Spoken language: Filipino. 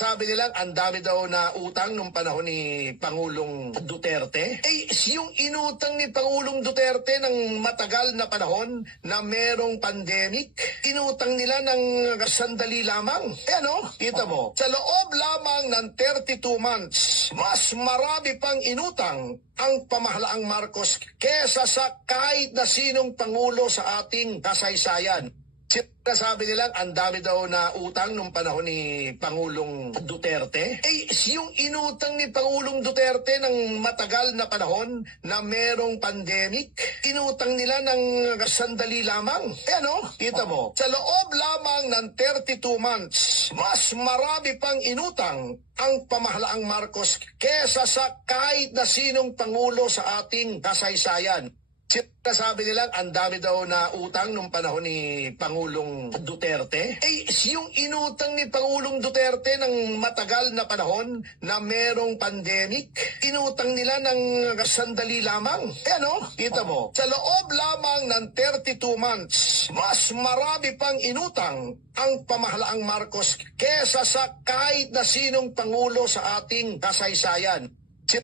Sabi nilang ang dami daw na utang nung panahon ni Pangulong Duterte. Yung inutang ni Pangulong Duterte ng matagal na panahon na merong pandemic, inutang nila ng sandali lamang. Kita mo, sa loob lamang ng 32 months, mas marami pang inutang ang pamahalaang Marcos kesa sa kahit na sinong Pangulo sa ating kasaysayan. Sabi nilang ang dami daw na utang nung panahon ni Pangulong Duterte. Yung inutang ni Pangulong Duterte ng matagal na panahon na merong pandemic, inutang nila ng sandali lamang. Kita mo, sa loob lamang ng 32 months, mas marami pang inutang ang pamahalaang Marcos kesa sa kahit na sinong Pangulo sa ating kasaysayan. Sabi nilang ang dami daw na utang nung panahon ni Pangulong Duterte. Yung inutang ni Pangulong Duterte ng matagal na panahon na merong pandemic, inutang nila ng sandali lamang. Kita mo, sa loob lamang ng 32 months, mas marami pang inutang ang pamahalaang Marcos kesa sa kahit na sinong Pangulo sa ating kasaysayan.